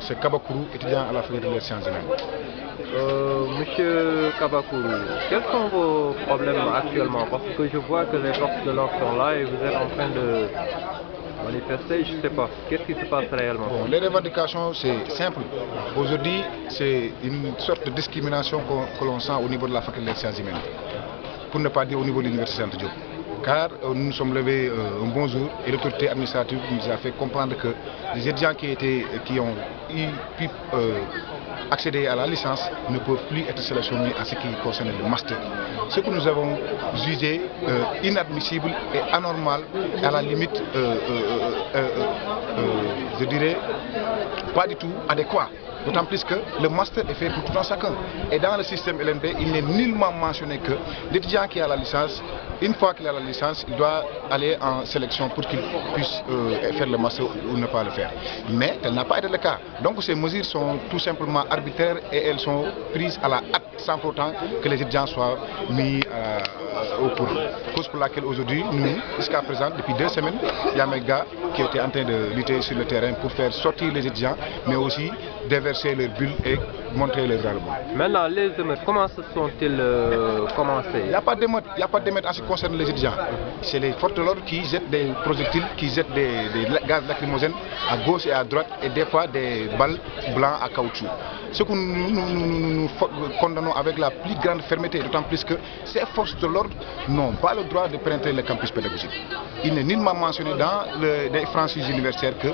C'est Kabakourou, étudiant à la faculté des sciences humaines. Monsieur Kabakourou, quels sont vos problèmes actuellement? Parce que je vois que les forces de l'ordre sont là et vous êtes en train de manifester, je ne sais pas. Qu'est-ce qui se passe réellement? Bon, les revendications, c'est simple. Aujourd'hui, c'est une sorte de discrimination que l'on sent au niveau de la faculté des sciences humaines, pour ne pas dire au niveau de l'université Anta Diop. Car nous nous sommes levés un bon jour et l'autorité administrative nous a fait comprendre que les étudiants qui ont pu accéder à la licence ne peuvent plus être sélectionnés en ce qui concerne le master. Ce que nous avons jugé inadmissible et anormal, à la limite, je dirais, pas du tout adéquat. D'autant plus que le master est fait pour tout un chacun. Et dans le système LNB, il n'est nullement mentionné que l'étudiant qui a la licence, une fois qu'il a la licence, il doit aller en sélection pour qu'il puisse faire le master ou ne pas le faire. Mais tel n'a pas été le cas. Donc ces mesures sont tout simplement arbitraires et elles sont prises à la hâte sans pour autant que les étudiants soient mis au courant. Cause pour laquelle aujourd'hui, nous, jusqu'à présent, depuis 2 semaines, il y a mes gars qui étaient en train de lutter sur le terrain pour faire sortir les étudiants, mais aussi déverser leurs bulles et montrer leur ras-le-bol. Maintenant, les émeutes, comment se sont-ils commencés? Il n'y a pas d'émeutes en ce qui concerne les étudiants. C'est les forces de l'ordre qui jettent des projectiles, qui jettent des gaz lacrymogènes à gauche et à droite et des fois des balles blancs à caoutchouc. Ce que nous condamnons avec la plus grande fermeté, d'autant plus que ces forces de l'ordre n'ont pas le droit de pénétrer le campus pédagogique. Il n'est nullement mentionné dans les franchises universitaires que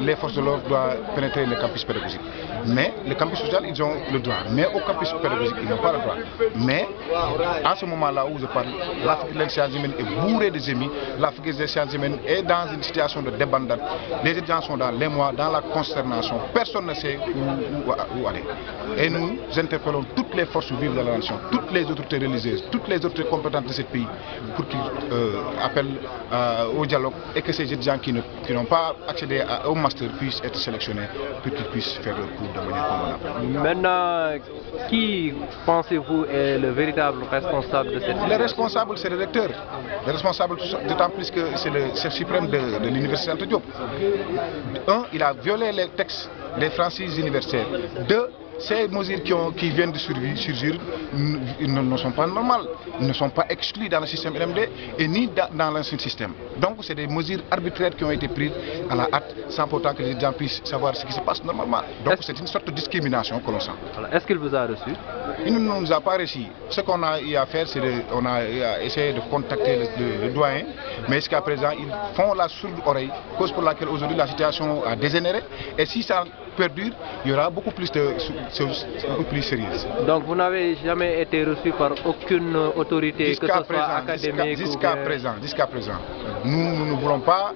les forces de l'ordre doivent pénétrer le campus pédagogique. Mais le campus social, ils ont le droit. Mais au campus pédagogique, ils n'ont pas le droit. Mais en ce moment-là où je parle, la faculté des sciences humaines est bourrée de gémies. La faculté des sciences humaines est dans une situation de débandade. Les étudiants sont dans l'émoi, dans la consternation. Personne ne sait où aller. Et nous interpellons toutes les forces vives de la nation, toutes les autorités religieuses, toutes les autorités compétentes de ce pays pour qu'ils appellent au dialogue et que ces étudiants qui n'ont pas accédé au master puissent être sélectionnés pour qu'ils puissent faire leur cours de manière convenable. Maintenant, qui pensez-vous est le véritable responsable de cette situation? Le responsable, c'est le recteur. Le responsable, d'autant plus que c'est le chef suprême de l'université Anta Diop. Il a violé les textes des franchises universitaires. 2, ces mesures qui viennent de surgir ne sont pas normales, ne sont pas exclues dans le système LMD et ni dans l'ancien système. Donc c'est des mesures arbitraires qui ont été prises à la hâte sans pourtant que les étudiants puissent savoir ce qui se passe normalement. Donc c'est une sorte de discrimination que l'on sent. Est-ce qu'il vous a reçu? Il ne nous a pas reçu. Ce qu'on a eu à faire, c'est qu'on a essayé de contacter le doyen, mais jusqu'à présent ils font la sourde oreille, cause pour laquelle aujourd'hui la situation a dégénéré et si ça perdure, il y aura beaucoup plus sérieuse. Donc vous n'avez jamais été reçu par aucune autorité, que ce soit académique jusqu'à présent. Nous ne voulons pas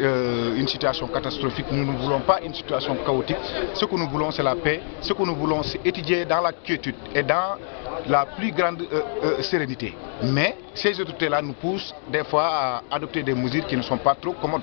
une situation catastrophique, nous ne voulons pas une situation chaotique. Ce que nous voulons, c'est la paix. Ce que nous voulons, c'est étudier dans la quiétude et dans la plus grande sérénité. Mais ces autorités-là nous poussent des fois à adopter des mesures qui ne sont pas trop commodes.